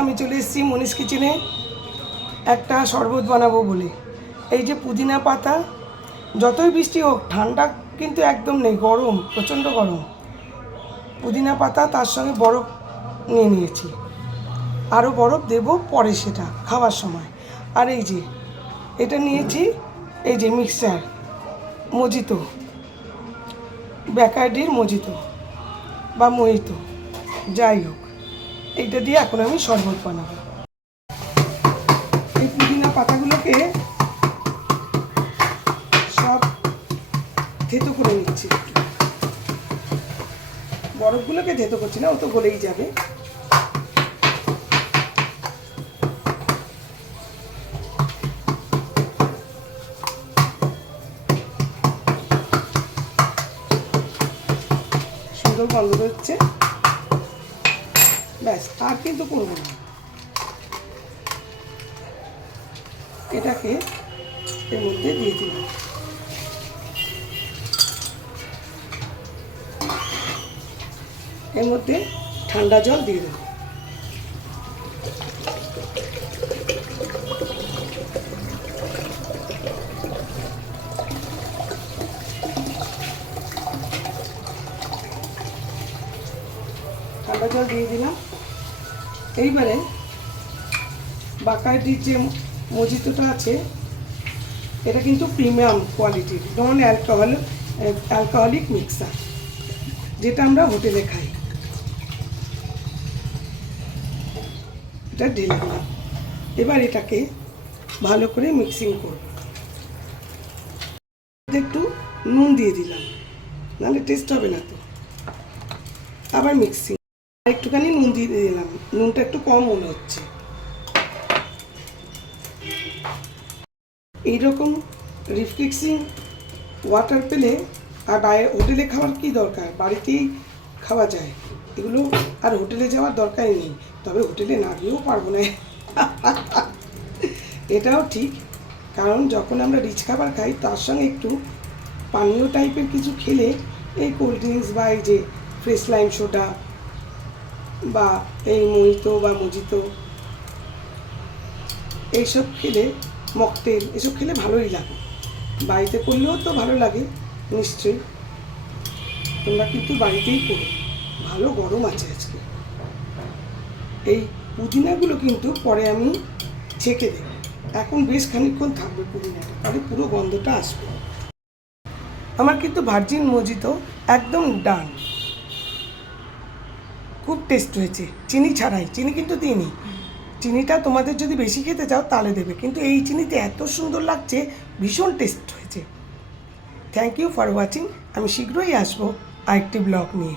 আমি চলে এসেছি মনীষ কিচেনে একটা শরবত বানাবো বলে। এই যে পুদিনা পাতা, যতই বৃষ্টি হোক ঠান্ডা কিন্তু একদম নেই, গরম, প্রচণ্ড গরম। পুদিনা পাতা তার সঙ্গে বরফ নিয়ে নিয়েছি, আরও বরফ দেব পরে সেটা খাওয়ার সময়। আর এই যে এটা নিয়েছি, এই যে মিক্সচার মজিতো, ব্যাকার্ডির মজিতো বা মহিতো, যাই হোক, এইটা দিয়ে এখন আমি শরবত বানাবো। এই পুদিনা পাতাগুলোকে সব থেতো করে নিচ্ছি, বরফগুলোকে থেতো করছি না, ও তো গলেই যাবে। সুন্দর গন্ধ হচ্ছে, ব্যাস, আর কিন্তু করবো না। এটাকে এর মধ্যে দিয়ে দিলাম। এর মধ্যে ঠান্ডা জল দিয়ে দেবো। ঠান্ডা জল দিয়ে দিলাম। এইবারে বাকার্ডির যে মজিতোটা আছে, এটা কিন্তু প্রিমিয়াম কোয়ালিটির নন অ্যালকোহলিক মিক্সার, যেটা আমরা হোটেলে খাই। এটা ঢেলে দিলাম। এবার এটাকে ভালো করে মিক্সিং করব। একটু নুন দিয়ে দিলাম, নাহলে টেস্ট হবে না তো। আবার মিক্সিং, একটুখানি নুন দিয়ে দিলাম, নুনটা একটু কম মনে হচ্ছে। এইরকম রিফ্রেশিং ওয়াটার পেলে আর হোটেলে খাওয়ার কী দরকার, বাড়িতেই খাওয়া যায় এগুলো, আর হোটেলে যাওয়ার দরকারই নেই। তবে হোটেলে না গিয়েও পারবো না, এটাও ঠিক। কারণ যখন আমরা রিচ খাবার খাই তার সঙ্গে একটু পানীয় টাইপের কিছু খেলে, এই কোল্ড ড্রিঙ্কস বা এই যে ফ্রেশ লাইম সোডা বা এই মহিতো বা মজিতো, এইসব খেলে, মকটেল, এসব খেলে ভালোই লাগে। বাড়িতে করলেও তো ভালো লাগে নিশ্চয়ই। তোমরা কিন্তু বাড়িতেই করো, ভালো গরম আছে আজকে। এই পুদিনাগুলো কিন্তু পরে আমি ছেঁকে দেব, এখন বেশ খানিকক্ষণ থাকবে পুদিনাটা, তাহলে পুরো গন্ধটা আসবে। আমার কিন্তু ভার্জিন মজিতো একদম ডান, খুব টেস্ট হয়েছে, চিনি ছাড়াই। চিনি কিন্তু দিইনি, চিনিটা তোমাদের যদি বেশি খেতে চাও তাহলে দেবে, কিন্তু এই চিনিতে এত সুন্দর লাগছে, ভীষণ টেস্ট হয়েছে। Thank you for watching. আমি শীঘ্রই আসবো আরেকটি ব্লগ নিয়ে।